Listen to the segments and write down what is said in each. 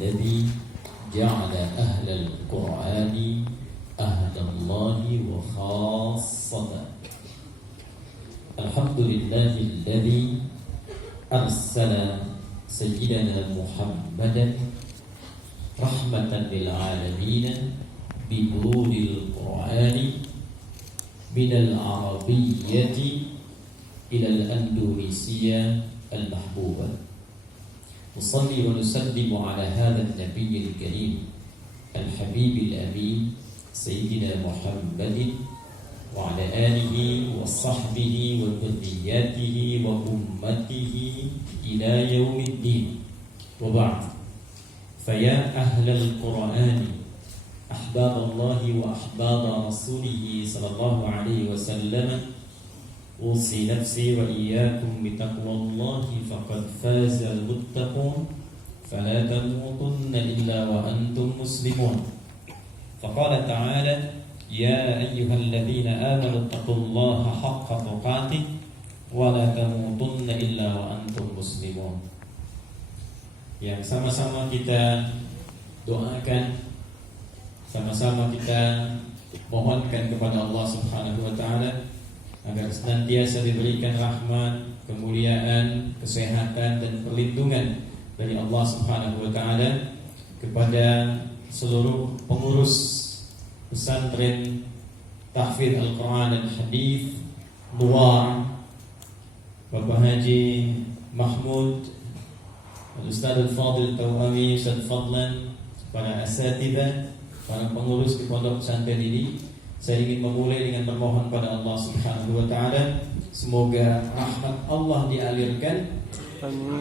الذي جعل أهل القرآن أهل الله وخاصته. الحمد لله الذي أرسل سيدنا محمدا رحمة للعالمين بنور القرآن من العربية إلى الأندونيسية المحبوبة. نصلي ونسلم على هذا النبي الكريم الحبيب الأمين سيدنا محمد وعلى آله وصحبه وذرياته وأمته إلى يوم الدين. وبعد، فيا أهل القرآن أحباب الله وأحباب رسوله صلى الله عليه وسلم، أوصي نفسي وإياكم بتقوى الله فقد فاز المتقون، فلا تموتن إلا وأنتم مسلمون. فقال تعالى: يا أيها الذين آمنوا اتقوا الله حق تقاته ولا تموتن إلا وأنتم مسلمون. Yang sama-sama kita doakan, sama-sama kita mohonkan kepada Allah Subhanahu wa taala agar senantiasa diberikan rahmat, kemuliaan, kesehatan dan perlindungan dari Allah Subhanahu wa taala kepada seluruh pengurus pesantren tahfidz Al-Quran dan Hadis Luar, Bapak Haji Mahmud, Ustaz Al-Fadil Tawawi, Ustaz Fadlan, para asatidzah, para pengurus di pondok pesantren ini. Saya ingin memulai dengan bermohon pada Allah Subhanahu wa taala, semoga rahmat Allah dialirkan,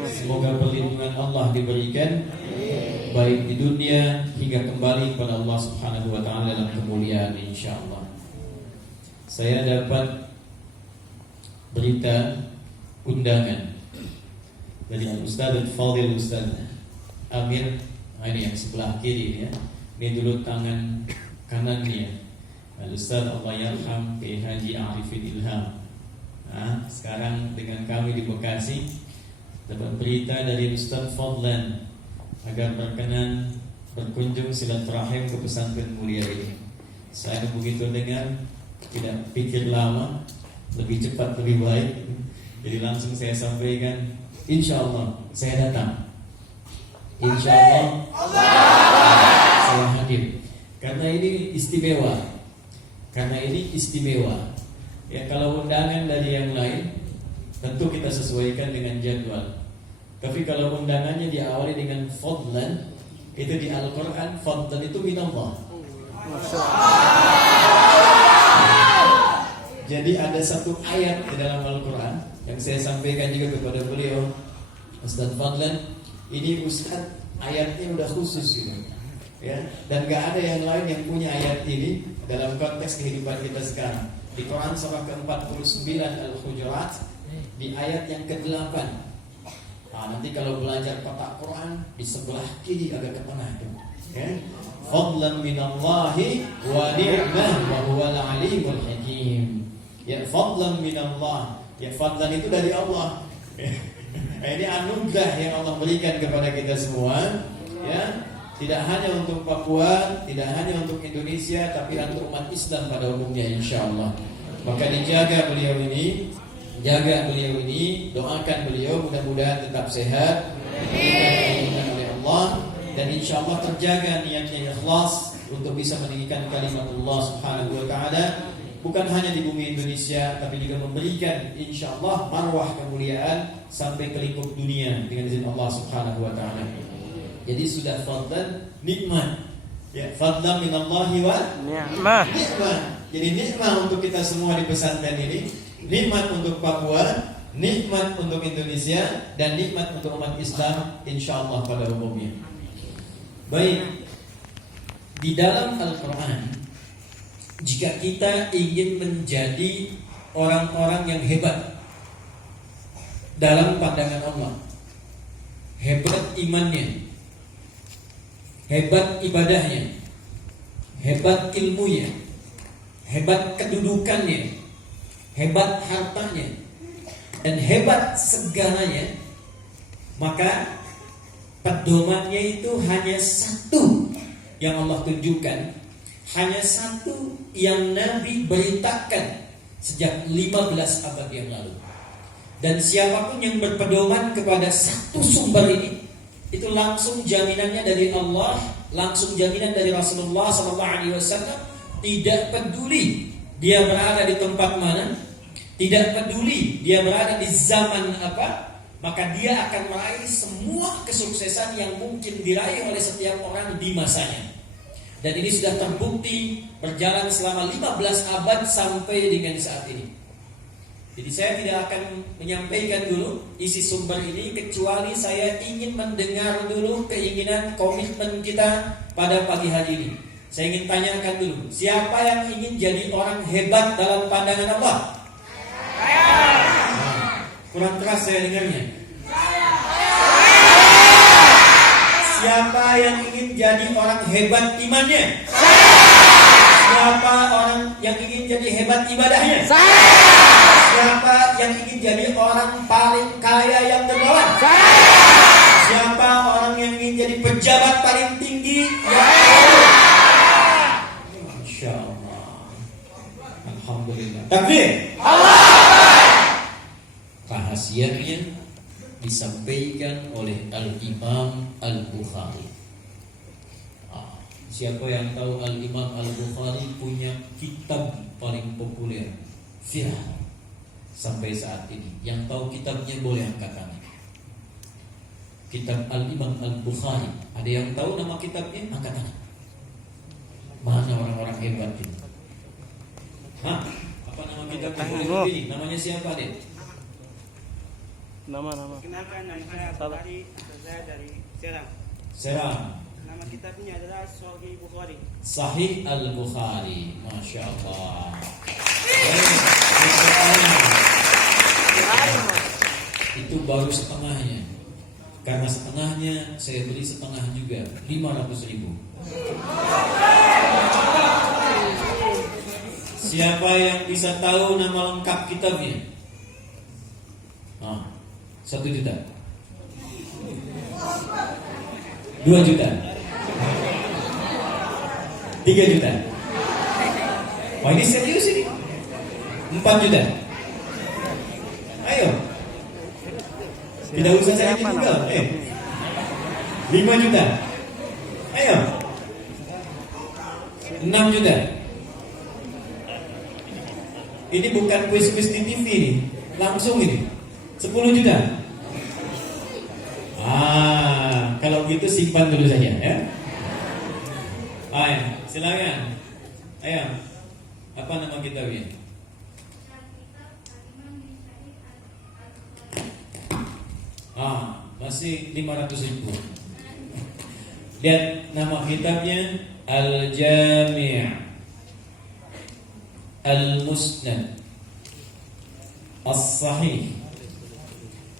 semoga perlindungan Allah diberikan, baik di dunia hingga kembali kepada Allah Subhanahu wa taala dalam kemuliaan insyaallah. Saya dapat berita undangan dari Ustaz Al-Fadil, Ustaz Amir. Ini yang sebelah kiri ya. Ini dulu tangan kanannya Al-Ustaz Allahyarham Kiai Haji Arifin Ilham. Sekarang dengan kami di Bekasi, dapat berita dari Ustaz Fadlan agar berkenan berkunjung silaturahim ke pesantren mulia ini. Saya begitu dengar, tidak pikir lama, lebih cepat lebih baik. Jadi langsung saya sampaikan, insya Allah saya datang. Insya Allah saya hadir. Karena ini istimewa. Ya, kalau undangan dari yang lain tentu kita sesuaikan dengan jadwal. Tapi kalau undangannya diawali dengan fadlan, itu di Al-Quran, fadlan itu minallah. Jadi ada satu ayat di dalam Al-Quran yang saya sampaikan juga kepada beliau, Ustaz Fadlan, ini Ustaz ayatnya udah khusus gitu. Ya, dan gak ada yang lain yang punya ayat ini dalam konteks kehidupan kita sekarang. Di Quran surah ke-49 Al-Hujurat, di ayat yang ke-8. Nanti kalau belajar kotak Quran di sebelah kiri agak ke tengah tuh. Ya. Fadlan minallahi wa ni'mah wa huwal alimul hakim. Ya, fadlan minallah. Ya, fadlan itu dari Allah. Ini anugerah yang Allah berikan kepada kita semua. Ya. Tidak hanya untuk Papua, tidak hanya untuk Indonesia, tapi untuk umat Islam pada umumnya insyaallah. Maka dijaga beliau ini, doakan beliau mudah-mudahan tetap sehat, dimuliakan oleh Allah, dan insyaallah terjaga niatnya ikhlas untuk bisa meninggikan kalimat Allah Subhanahu wa taala, bukan hanya di bumi Indonesia, tapi juga memberikan insyaallah marwah kemuliaan sampai ke lingkup dunia dengan izin Allah Subhanahu wa taala. Jadi sudah fadlan nikmat. Ya, fadlan minallahi wa ni'mah. Jadi nikmat untuk kita semua di pesantren ini, nikmat untuk Papua, nikmat untuk Indonesia, dan nikmat untuk umat Islam insyaallah pada umumnya. Baik. Di dalam Al-Quran, jika kita ingin menjadi orang-orang yang hebat dalam pandangan Allah, hebat imannya, hebat ibadahnya, hebat ilmunya, hebat kedudukannya, hebat hartanya, dan hebat segalanya, maka pedomannya itu hanya satu yang Allah tunjukkan, hanya satu yang Nabi beritakan sejak 15 abad yang lalu. Dan siapapun yang berpedoman kepada satu sumber ini, itu langsung jaminannya dari Allah, langsung jaminan dari Rasulullah SAW. Tidak peduli dia berada di tempat mana, tidak peduli dia berada di zaman apa, maka dia akan meraih semua kesuksesan yang mungkin diraih oleh setiap orang di masanya. Dan ini sudah terbukti berjalan selama 15 abad sampai dengan saat ini. Jadi saya tidak akan menyampaikan dulu isi sumber ini, kecuali saya ingin mendengar dulu keinginan komitmen kita pada pagi hari ini. Saya ingin tanyakan dulu, siapa yang ingin jadi orang hebat dalam pandangan Allah? Saya. Kurang keras saya dengarnya. Siapa yang ingin jadi orang hebat imannya? Siapa orang yang ingin jadi hebat ibadahnya? Siapa yang ingin jadi orang paling kaya yang dermawan? Siapa orang yang ingin jadi pejabat paling tinggi yang Masya Allah. Alhamdulillah. Takbir. Rahasianya disampaikan oleh Al-Imam Al-Bukhari. Siapa yang tahu Al-Imam Al-Bukhari punya kitab paling populer, viral sampai saat ini. Yang tahu kitabnya boleh angkat tangan. Kitab Al-Imam Al-Bukhari. Ada yang tahu nama kitabnya? Angkat tangan. Mana orang-orang hebat ini? Hah? Apa nama kitabnya? Ini namanya siapa, Dek? Nama. Kenalkan, nama saya Bukhari, saya dari Serang. Serang. Nama kitabnya adalah Sahih Bukhari. Sahih Al-Bukhari. Masya Allah. Itu baru setengahnya. Karena setengahnya saya beli setengah juga, 500.000. Siapa yang bisa tahu nama lengkap kitabnya? 1 juta, 2 juta, 3 juta. Wah, ini serius ini. 4 juta. Ayo. Tidak usah saya juga. 5 juta. Ayo. 6 juta. Ini bukan kuis-kuis di TV ini. Langsung ini. 10 juta. Kalau gitu simpan dulu saja ya. Ayo, silakan. Ayo. Apa nama kitabnya? Masih 500.000. Lihat nama kitabnya Al-Jami' Al-Musnad As-Sahih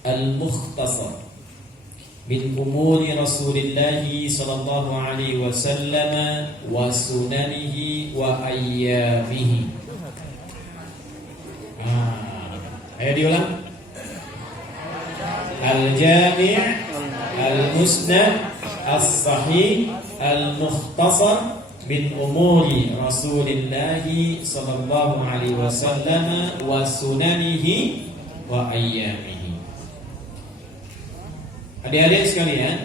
Al-Mukhtasar min umuri Rasulillah sallallahu alaihi wasallam wa sunanihi wa ayyamihi. Ayo diulang. Al-Jami' Al-Musnad As-Sahih Al-Mukhtasar min umuri Rasulillah sallallahu alaihi wasallam wa sunanihi wa ayyamihi. Adik-adik sekalian,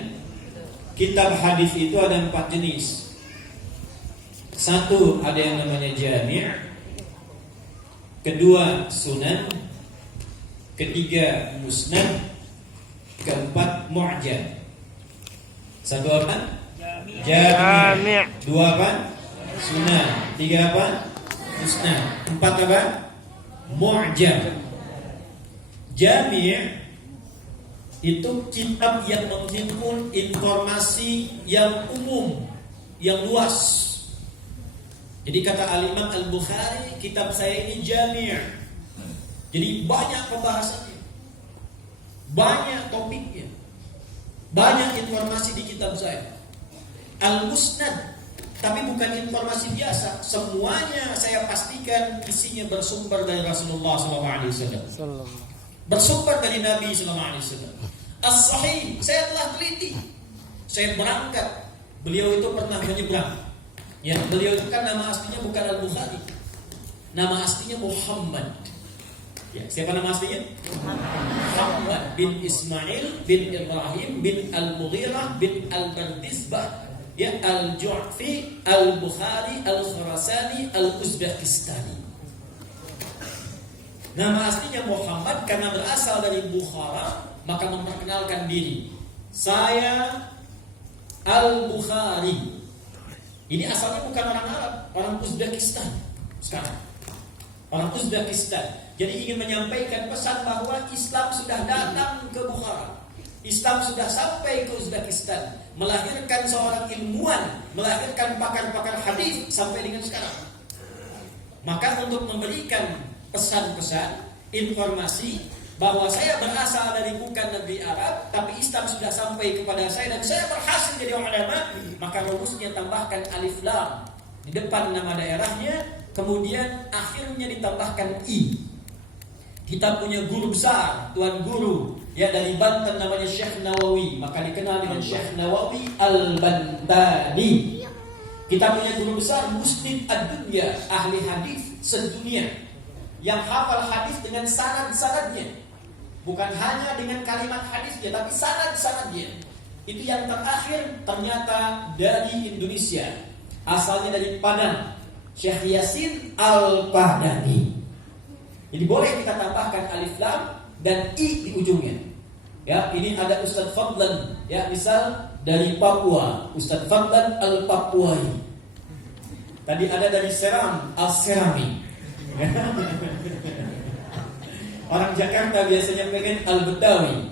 kitab hadis itu ada 4 jenis. Satu, ada yang namanya jami'. Kedua, sunan. Ketiga, musnad. Keempat, mu'jam. Satu apa? Jami'. Dua apa? Sunan. Tiga apa? Musnad. Empat apa? Mu'jam. Jami' itu kitab yang menghimpun informasi yang umum, yang luas. Jadi kata Al-Imam Al-Bukhari, kitab saya ini jami'. Jadi banyak pembahasannya, banyak topiknya, banyak informasi di kitab saya. Al-Musnad, tapi bukan informasi biasa. Semuanya saya pastikan isinya bersumber dari Rasulullah SAW, bersumber dari Nabi SAW. As-Sahih, saya telah teliti. Saya berangkat, beliau itu pernah menyeberang. Ya, beliau itu kan nama aslinya bukan Al-Bukhari. Nama aslinya Muhammad. Ya, siapa nama aslinya? Muhammad bin Ismail bin Ibrahim bin Al-Mughirah bin Al-Bardizbah, ya, Al-Ju'fi Al-Bukhari Al-Khurasani Al-Uzbekistani. Nama aslinya Muhammad karena berasal dari Bukhara, maka memperkenalkan diri. Saya Al-Bukhari. Ini asalnya bukan orang Arab, orang Uzbekistan sekarang. Orang Uzbekistan. Jadi ingin menyampaikan pesan bahwa Islam sudah datang ke Bukhara. Islam sudah sampai ke Uzbekistan, melahirkan seorang ilmuwan, melahirkan pakar-pakar hadis sampai dengan sekarang. Maka untuk memberikan pesan-pesan, informasi bahwa saya berasal dari bukan negeri Arab, tapi Islam sudah sampai kepada saya dan saya berhasil jadi ulama, maka rumusnya tambahkan alif lam di depan nama daerahnya, kemudian akhirnya ditambahkan i. Kita punya guru besar, tuan guru, ya, dari Banten namanya Syekh Nawawi, maka dikenal dengan Syekh Nawawi Al-Bantani. Kita punya guru besar Muslim ad-dunya, ahli hadis sedunia, yang hafal hadis dengan sanad-sanadnya, bukan hanya dengan kalimat hadisnya, tapi sanad-sanadnya. Itu yang terakhir ternyata dari Indonesia, asalnya dari Padang, Syekh Yasin Al-Padani. Jadi boleh kita tambahkan alif lam dan i di ujungnya. Ya, ini ada Ustadz Fadlan, ya, misal dari Papua, Ustadz Fadlan Al-Papuai. Tadi ada dari Seram, Al-Serami. Orang Jakarta biasanya pengen Al-Betawi.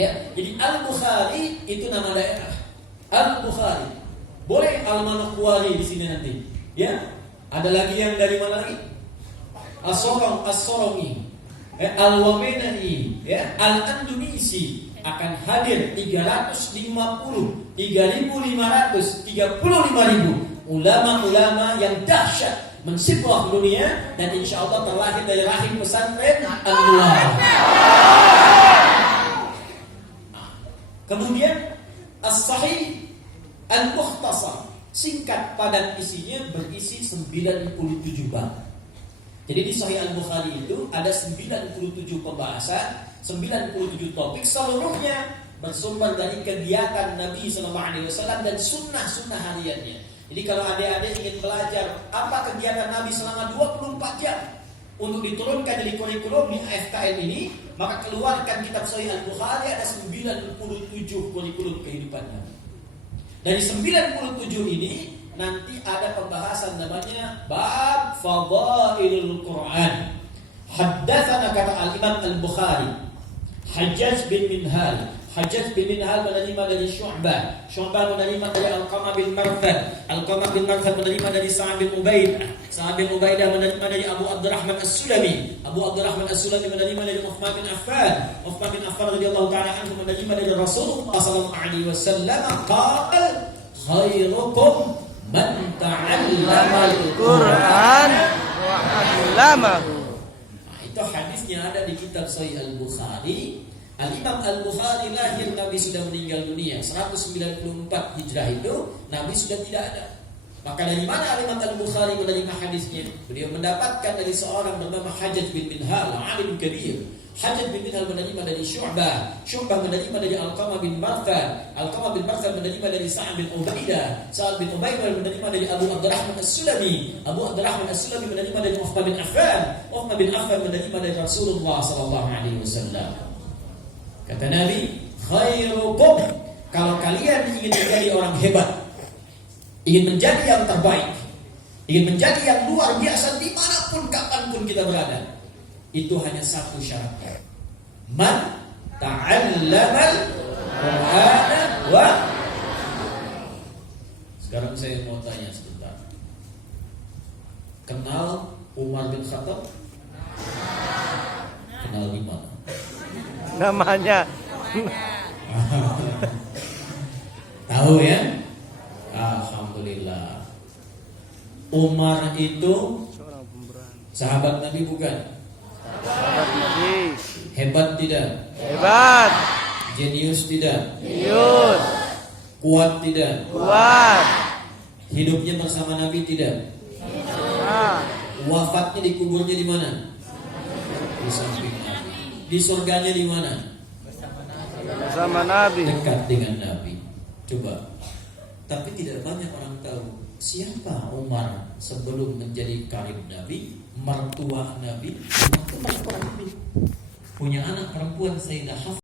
Ya, jadi Al-Bukhari itu nama daerah. Al-Bukhari. Boleh Al-Manokwari di sini nanti. Ya. Ada lagi yang dari mana lagi? As-Sorong, As-Sorongi, Al-Wamenai, ya, Al-Andunisi akan hadir 350, 3.500, 35.000 ulama-ulama yang dahsyat mensiplah dunia dan insya Allah terlahir dari rahim pesantren An-Nur. Kemudian As-Sahih Al-Mukhtasar, singkat padat isinya, berisi 97 bab. Jadi di Sahih Al-Bukhari itu ada 97 pembahasan, 97 topik, seluruhnya bersumber dari kegiatan Nabi SAW dan sunnah-sunnah hariannya. Jadi kalau adik-adik ingin belajar apa kegiatan Nabi selama 24 jam untuk diturunkan jadi kurikulum di AFKN ini, maka keluarkan kitab Sahih Al-Bukhari, ada 97 kurikulum kehidupan Nabi. Dari 97 ini nanti ada pembahasan namanya bab Fadailul Quran. Haddatsana kata al-Imam Al-Bukhari, Hajjaj bin Minhal. Hajjaj bin Minhal menerima dari Syu'bah. Syu'bah menerima dari Al-Qamah bin Marthad. Al-Qamah bin Marthad menerima dari Sa'ad bin Ubaidah. Sa'ad bin Ubaidah menerima dari Abu Abdurrahman As-Sulami. Abu Abdurrahman As-Sulami menerima dari Uthman bin Affan. Uthman bin Affan radhiyallahu ta'ala anhu menerima dari Rasulullah sallallahu alaihi wasallam qala khairukum man ta'allama al-Qur'an wa 'allamahu. Itu hadisnya ada di kitab Sahih Al-Bukhari. Al-Imam Al-Bukhari lahir, Nabi sudah meninggal dunia 194 Hijrah, itu Nabi sudah tidak ada. Maka dari mana Al-Imam Al-Bukhari menerima hadisnya? Beliau mendapatkan dari seorang bernama Hajjaj bin Minhal, alim kabir. Hajjaj bin Minhal menerima dari Syu'bah. Syu'bah menerima dari Al-Qamah bin Marthad. Al-Qamah bin Marthad menerima dari Sa'ad bin Ubaidah. Sa'ad bin Ubaidah menerima dari Abu Abdurrahman As-Sulami. Abu Abdurrahman As-Sulami menerima dari Uthman bin Affan. Uthman bin Affan menerima dari Rasulullah sallallahu alaihi wasallam. Kata Nabi, khairukum, kalau kalian ingin menjadi orang hebat, ingin menjadi yang terbaik, ingin menjadi yang luar biasa dimanapun kapanpun kita berada, itu hanya satu syaratnya. Man ta'allamal Qur'ana wa. Sekarang saya mau tanya sebentar. Kenal Umar bin Khattab? Kenal di mana? Namanya. Tahu ya? Alhamdulillah. Umar itu sahabat Nabi bukan? Sahabat Nabi. Hebat tidak? Hebat. Jenius tidak? Jenius. Kuat tidak? Kuat. Hidupnya bersama Nabi tidak? Ah. Wafatnya dikuburnya di mana? Di samping Nabi. Di surganya di mana? Bersama Nabi. Dekat dengan Nabi. Coba. Tapi tidak banyak orang tahu siapa Umar sebelum menjadi karib Nabi, mertua Nabi, punya anak perempuan Sayyidah Hafsah.